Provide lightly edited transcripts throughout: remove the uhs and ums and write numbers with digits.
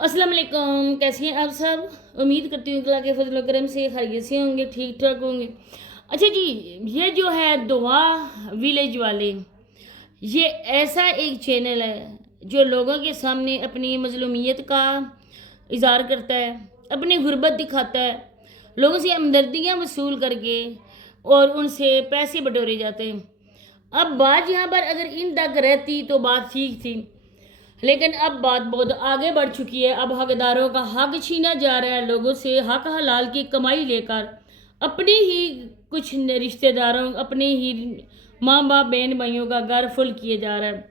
अस्सलाम वालेकुम, कैसी हैं आप सब। उम्मीद करती हूँ अल्लाह के फजल व करम से खैरियत से होंगे, ठीक ठाक होंगे। अच्छा जी, ये जो है दुआ विलेज वाले, ये ऐसा एक चैनल है जो लोगों के सामने अपनी मजलूमियत का इज़हार करता है, अपनी गुर्बत दिखाता है, लोगों से हमदर्दियाँ वसूल करके और उनसे पैसे बटोरे जाते हैं। अब बात यहाँ पर अगर इन तक रहती तो बात ठीक थी, लेकिन अब बात बहुत आगे बढ़ चुकी है। अब हकदारों का हक छीना जा रहा है, लोगों से हक हलाल की कमाई लेकर अपने ही कुछ रिश्तेदारों, अपने ही माँ बाप बहन भाइयों का घर फुल किए जा रहा है।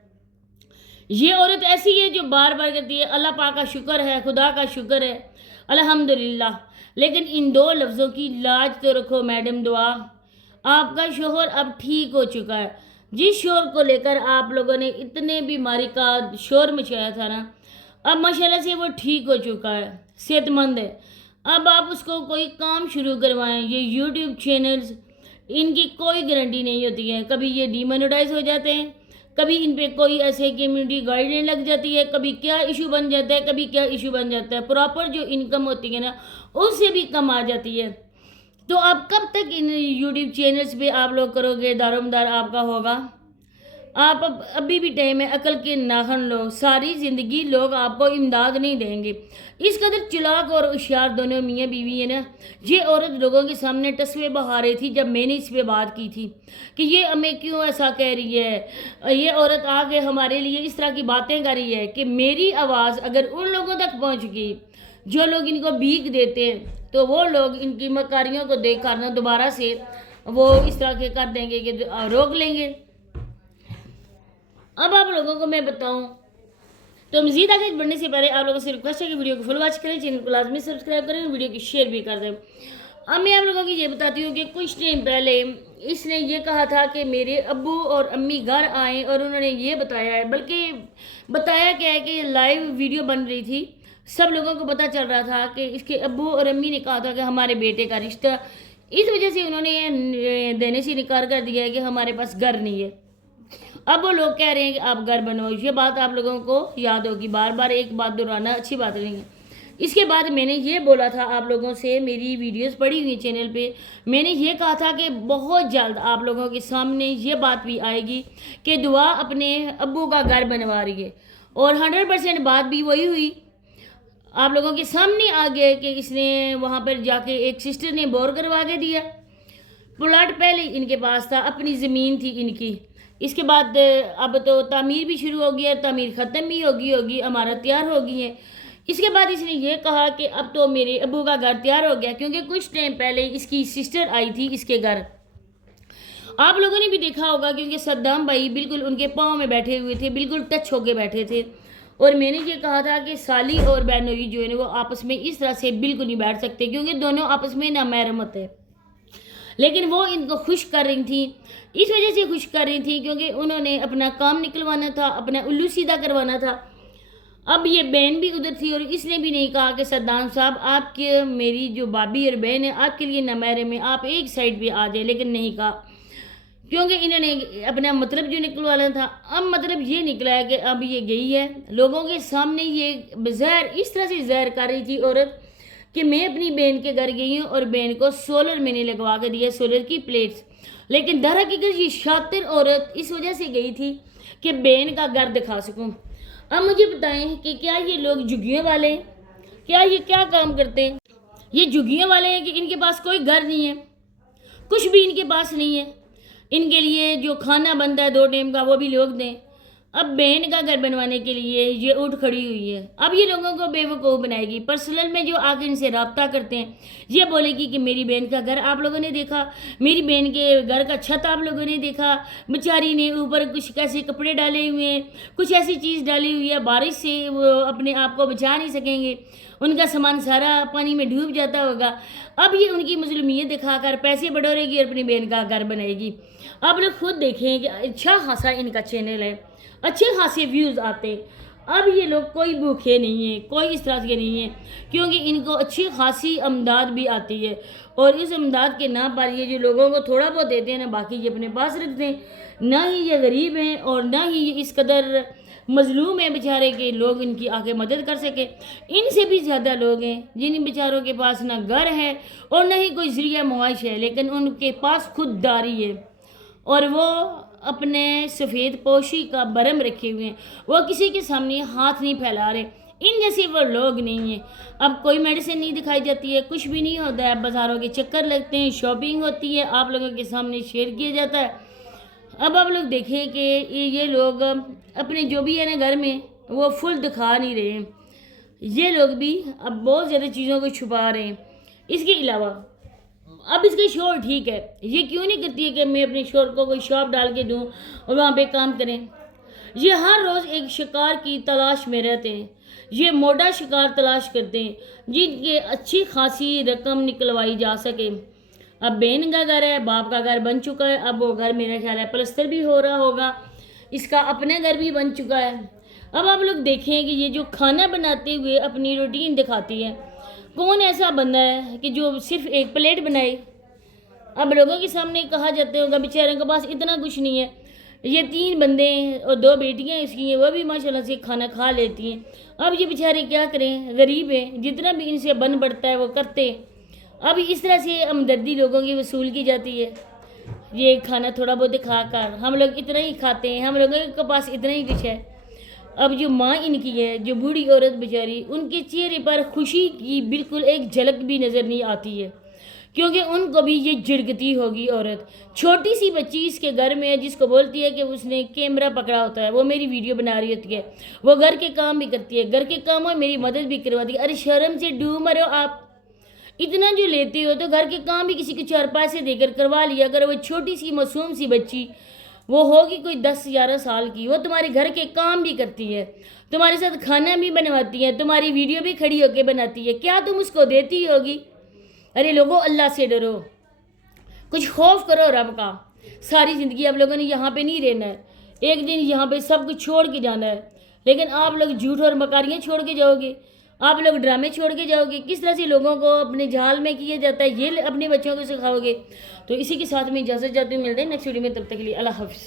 ये औरत ऐसी है जो बार बार कहती है अल्लाह पाक का शुक्र है, खुदा का शुक्र है, अल्हम्दुलिल्लाह। लेकिन इन दो लफ्ज़ों की लाज तो रखो मैडम दुआ। आपका शोहर अब ठीक हो चुका है। जिस शोर को लेकर आप लोगों ने इतने बीमारी का शोर मचाया था ना, अब माशाल्लाह से वो ठीक हो चुका है, सेहतमंद है। अब आप उसको कोई काम शुरू करवाएं। ये यूट्यूब चैनल्स, इनकी कोई गारंटी नहीं होती है, कभी ये डीमोनेटाइज हो जाते हैं, कभी इन पे कोई ऐसे कम्युनिटी गाइडलाइन लग जाती है, कभी क्या इशू बन जाता है, कभी क्या इशू बन जाता है, प्रॉपर जो इनकम होती है ना उससे भी कम आ जाती है। तो आप कब तक इन यूट्यूब चैनल्स पे आप लोग करोगे, दारोमदार आपका होगा। आप अब अभी भी टाइम है, अकल के नाखन लो, सारी ज़िंदगी लोग आपको इमदाद नहीं देंगे। इस कदर चलाक और होशियार दोनों मियाँ बीवी है ना। ये औरत लोगों के सामने तस्वीर बहा रही थी जब मैंने इस पे बात की थी कि ये हमें क्यों ऐसा कह रही है। ये औरत आके हमारे लिए इस तरह की बातें कर रही है कि मेरी आवाज़ अगर उन लोगों तक पहुँच गई जो लोग इनको भीख देते हैं, तो वो लोग इनकी मकारियों को देख कर ना दोबारा से वो इस तरह के कर देंगे कि रोक लेंगे। अब आप लोगों को मैं बताऊं तो मज़ीद आगे बढ़ने से पहले आप लोगों से रिक्वेस्ट है कि वीडियो को फुल वॉच करें, चैनल को लाजमी सब्सक्राइब करें, वीडियो की शेयर भी कर दें। अब मैं आप लोगों की ये बताती हूँ कि कुछ टाइम पहले इसने ये कहा था कि मेरे अब्बू और अम्मी घर आए और उन्होंने ये बताया है, बल्कि बताया क्या है कि लाइव वीडियो बन रही थी, सब लोगों को पता चल रहा था कि इसके अब्बू और अम्मी ने कहा था कि हमारे बेटे का रिश्ता, इस वजह से उन्होंने देने से इनकार कर दिया है कि हमारे पास घर नहीं है। अब वो लोग कह रहे हैं कि आप घर बनवाओ। ये बात आप लोगों को याद होगी, बार बार एक बात दोहराना अच्छी बात नहीं है। इसके बाद मैंने ये बोला था आप लोगों से, मेरी वीडियोस पड़ी हुई चैनल पे, मैंने ये कहा था कि बहुत जल्द आप लोगों के सामने ये बात भी आएगी कि दुआ अपने अब्बू का घर बनवा रही है, और 100% बात भी वही हुई। आप लोगों के सामने आ गया कि इसने वहाँ पर जाके एक सिस्टर ने बोर करवा के दिया। प्लाट पहले इनके पास था, अपनी ज़मीन थी इनकी। इसके बाद अब तो तामीर भी शुरू हो गई है, तामीर ख़त्म भी होगी, इमारत तैयार हो गई है। इसके बाद इसने ये कहा कि अब तो मेरे अबू का घर तैयार हो गया, क्योंकि कुछ टाइम पहले इसकी सिस्टर आई थी इसके घर। आप लोगों ने भी देखा होगा, क्योंकि सद्दाम भाई बिल्कुल उनके पाँव में बैठे हुए थे, बिल्कुल टच होके बैठे थे। और मैंने ये कहा था कि साली और बहनोई जो है ना वो आपस में इस तरह से बिल्कुल नहीं बैठ सकते, क्योंकि दोनों आपस में नामहरम होते हैं। लेकिन वो इनको खुश कर रही थी, इस वजह से खुश कर रही थी क्योंकि उन्होंने अपना काम निकलवाना था, अपना उल्लू सीधा करवाना था। अब ये बहन भी उधर थी और इसने भी नहीं कहा कि सद्दाम साहब आपके, मेरी जो भाभी और बहन है आपके लिए नामहरम में, आप एक साइड पे आ जाए, लेकिन नहीं कहा, क्योंकि इन्होंने अपना मतलब जो निकलवाना था। अब मतलब ये निकला है कि अब ये गई है लोगों के सामने, ये जहर इस तरह से जहर कर रही थी औरत कि मैं अपनी बहन के घर गई हूँ और बहन को सोलर मैंने लगवा के दिया, सोलर की प्लेट्स। लेकिन दर हकीकत ये शातिर औरत इस वजह से गई थी कि बहन का घर दिखा सकूँ। अब मुझे बताएं कि क्या ये लोग झुग्गियों वाले हैं, क्या ये क्या काम करते हैं। ये झुग्गियों वाले हैं कि इनके पास कोई घर नहीं है, कुछ भी इनके पास नहीं है, इनके लिए जो खाना बनता है 2 टाइम का वो भी लोग दें। अब बहन का घर बनवाने के लिए ये उठ खड़ी हुई है। अब ये लोगों को बेवकूफ़ बनाएगी। पर्सनल में जो आके इनसे रब्ता करते हैं ये बोलेगी कि मेरी बहन का घर आप लोगों ने देखा, मेरी बहन के घर का छत आप लोगों ने देखा, बेचारी ने ऊपर कुछ कैसे कपड़े डाले हुए हैं, कुछ ऐसी चीज़ डाली हुई है, बारिश से वो अपने आप को बचा नहीं सकेंगे, उनका सामान सारा पानी में डूब जाता होगा। अब ये उनकी मजलूमियत दिखाकर पैसे बटोरेगी और अपनी बहन का घर बनाएगी। आप लोग खुद देखें कि अच्छा खासा इनका चैनल है, अच्छे खासे व्यूज़ आते। अब ये लोग कोई भूखे नहीं हैं, कोई इस तरह के नहीं हैं, क्योंकि इनको अच्छी खासी अमदाद भी आती है, और इस अमदाद के नाम पर ये जो लोगों को थोड़ा बहुत देते हैं ना, बाकी ये अपने पास रखते हैं। ना ही ये गरीब हैं और ना ही ये इस कदर مظلوم ہیں بیچارے کہ لوگ ان کی آگے مدد کر سکے. ان سے بھی زیادہ لوگ ہیں جن بیچاروں کے پاس نہ گھر ہے اور نہ ہی کوئی ذریعہ معاش ہے، لیکن ان کے پاس خود داری ہے اور وہ اپنے سفید پوشی کا برم رکھے ہوئے ہیں. وہ کسی کے سامنے ہاتھ نہیں پھیلا رہے. ان جیسے وہ لوگ نہیں ہیں. اب کوئی میڈیسن نہیں دکھائی جاتی ہے، کچھ بھی نہیں ہوتا ہے. بازاروں کے چکر لگتے ہیں، شاپنگ ہوتی ہے، آپ لوگوں کے سامنے شیئر کیا جاتا ہے. اب آپ لوگ دیکھیں کہ یہ لوگ اپنے جو بھی ہے نا گھر میں وہ فل دکھا نہیں رہے ہیں. یہ لوگ بھی اب بہت زیادہ چیزوں کو چھپا رہے ہیں. اس کے علاوہ اب اس کے شور ٹھیک ہے، یہ کیوں نہیں کرتی ہے کہ میں اپنے شور کو کوئی شاپ ڈال کے دوں اور وہاں پہ کام کریں. یہ ہر روز ایک شکار کی تلاش میں رہتے ہیں. یہ موٹا شکار تلاش کرتے ہیں جن کے اچھی خاصی رقم نکلوائی جا سکے. اب بہن کا گھر ہے، باپ کا گھر بن چکا ہے. اب وہ گھر میرا خیال ہے پلستر بھی ہو رہا ہوگا، اس کا اپنے گھر بھی بن چکا ہے. اب آپ لوگ دیکھیں کہ یہ جو کھانا بناتے ہوئے اپنی روٹین دکھاتی ہے، کون ایسا بندہ ہے کہ جو صرف ایک پلیٹ بنائے. اب لوگوں کے سامنے کہا جاتے ہوگا بیچاروں کے پاس اتنا کچھ نہیں ہے. یہ 3 بندے ہیں اور 2 بیٹیاں اس کی ہیں، وہ بھی ماشاءاللہ سے کھانا کھا لیتی ہیں. اب یہ بیچارے کیا کریں، غریب ہیں، جتنا بھی ان سے بن پڑتا ہے وہ کرتے. اب اس طرح سے ہمدردی لوگوں کی وصول کی جاتی ہے. یہ کھانا تھوڑا بہت کھا کر ہم لوگ اتنا ہی کھاتے ہیں، ہم لوگوں کے پاس اتنا ہی کچھ ہے. اب جو ماں ان کی ہے، جو بوڑھی عورت بیچاری، ان کے چہرے پر خوشی کی بالکل ایک جھلک بھی نظر نہیں آتی ہے، کیونکہ ان کو بھی یہ جھڑکتی ہوگی عورت. چھوٹی سی بچی اس کے گھر میں ہے جس کو بولتی ہے کہ اس نے کیمرہ پکڑا ہوتا ہے، وہ میری ویڈیو بنا رہی ہوتی ہے، وہ گھر کے کام بھی کرتی ہے، گھر کے کاموں میں میری مدد بھی کرواتی ہے. ارے شرم سے ڈوب مرو آپ. اتنا جو لیتے ہو تو گھر کے کام بھی کسی کو 4 پیسے دے کر کروا لیا اگر وہ چھوٹی سی معصوم سی بچی، وہ ہوگی کوئی 10-11 سال کی، وہ تمہارے گھر کے کام بھی کرتی ہے، تمہارے ساتھ کھانا بھی بنواتی ہے، تمہاری ویڈیو بھی کھڑی ہو کے بناتی ہے. کیا تم اس کو دیتی ہوگی؟ ارے لوگوں، اللہ سے ڈرو، کچھ خوف کرو رب کا. ساری زندگی آپ لوگوں نے یہاں پہ نہیں رہنا ہے، ایک دن یہاں پہ سب کچھ چھوڑ کے جانا ہے. لیکن آپ لوگ جھوٹ اور مکاریاں چھوڑ کے جاؤ گے، آپ لوگ ڈرامے چھوڑ کے جاؤ گے. کس طرح سے لوگوں کو اپنے جال میں کیا جاتا ہے یہ اپنے بچوں کو سکھاؤ گے. تو اسی کے ساتھ میں اجازت چاہتی ہوں، ملتے ہیں نیکسٹ ویڈیو میں، تب تک کے لیے اللہ حافظ.